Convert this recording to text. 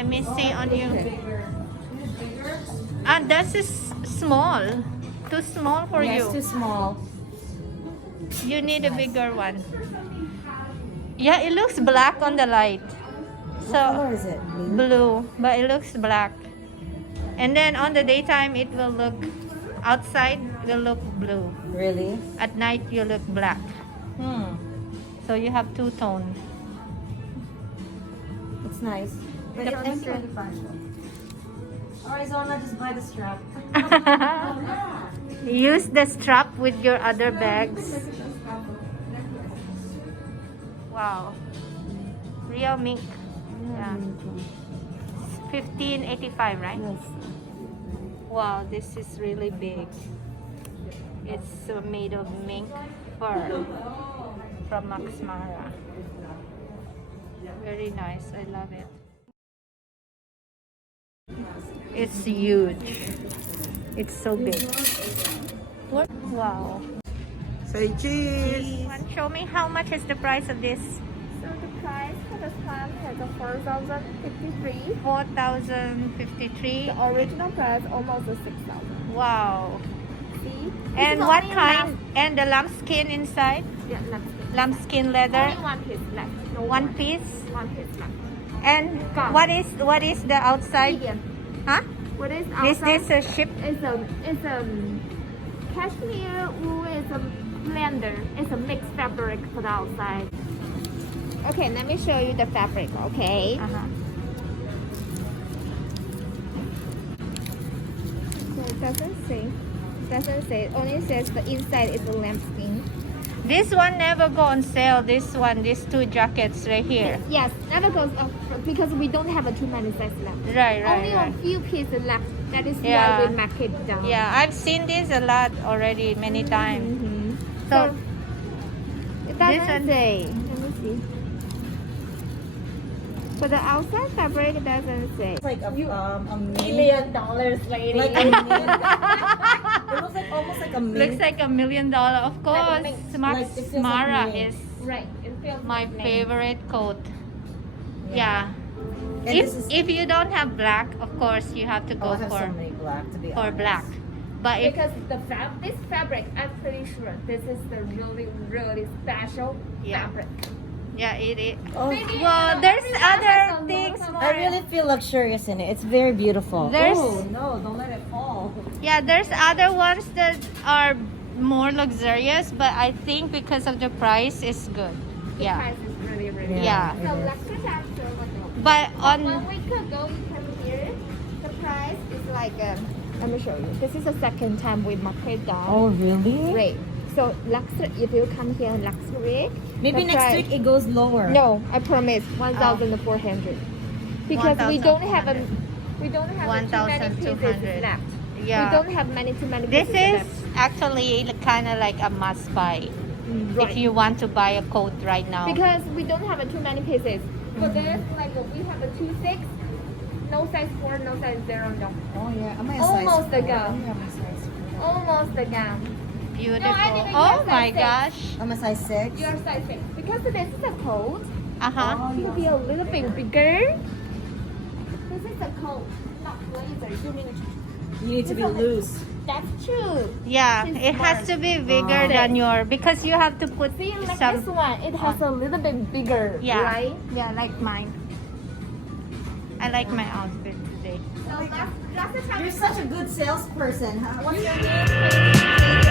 Let me see on you. Ah, this is small. Too small for you. It's too small. You need a bigger one. Yeah, it looks black on the light. What So color is it? blue, but it looks black. And then on the daytime, it will look outside. It will look blue. Really? At night, you look black. So you have two tone. It's nice. But The it looks really fun. Alright, Zona, just buy the strap. Use the strap with your other bags. Wow. Real mink. Yeah. 1585, right? Yes. Wow, this is really big. It's made of mink fur from Macaron. Very nice. I love it. It's huge. It's so big. Wow. Say cheese. Show me how much is the price of this? So the price for this one is a 4,053. 4,053. The original price almost a 6,000. Wow. See? And It's what only kind? And the lambskin inside? Yeah, left. Lambskin leather? Only one piece left. No One more. piece? One piece left. And Gone. what is the outside? Medium. Huh? What is Is outside? this a ship? It's a cashmere wool. It's a blender. It's a mixed fabric for the outside. Okay, let me show you the fabric. Okay. Uh-huh. So it doesn't say. Doesn't say. It only says the inside is a lambskin. This one never go on sale. This one, these two jackets right here. Yes, never goes up because we don't have a too many sizes left. Right, Only right. a few pieces left. That is Yeah. why we mark it down. Yeah, I've seen this a lot already, many times. Mm-hmm. So It This doesn't one- say. Let me see. For the outside fabric, it doesn't say. It's like a mint. $1,000,000, lady. Like a mint. It looks like almost like a mint. looks like $1 million. Of course, mink. Like, it feels like Mara mink. is Right. It feels my like mint. favorite coat. Yeah. And If this is, if you don't have black, of course you have to oh, go I have for so many black to be for honest. black. But if Because this fabric, I'm pretty sure this is the really special Yeah. fabric. yeah, it. Oh, Well, there's Every one has other a things lot of- more. I really feel luxurious in it. It's very beautiful. There's- Oh no, don't let it fall. Yeah, there's other ones that are more luxurious, but I think because of the price, it's good. The Yeah, price is really Yeah. So it is. let's go down to but One on week ago, you came here. The price is like let me show you. This is the second time we mark it down. Oh really? Great. So luxury. If you come here luxury, Maybe the next price- week it goes lower. No, I promise 1,400. Because we don't have a 1,200. too many pieces left. yeah, We don't have too many this pieces is actually kind of like a must buy left. if you want to buy a coat right now. Because we don't have too many pieces. For this, like we have a 2-6, no size 4, no size 0, no. Oh yeah, I'm a Almost size a 4. gown. Yeah, I'm a size 4. Almost a gown. Beautiful. No, I didn't Oh get my size gosh. I'm a size 6. Your size 6. Because this is a coat, Uh-huh. Oh, it will be a little bit bigger. This is a coat, not blazer. You need to be loose. That's true. Yeah, She's it has to be bigger Oh. than your, because you have to put See, like some. this one, it has a little bit bigger, Yeah. right? Yeah, like mine. I like my outfit today. So that's the time. You're such a good salesperson. Huh? What's your name?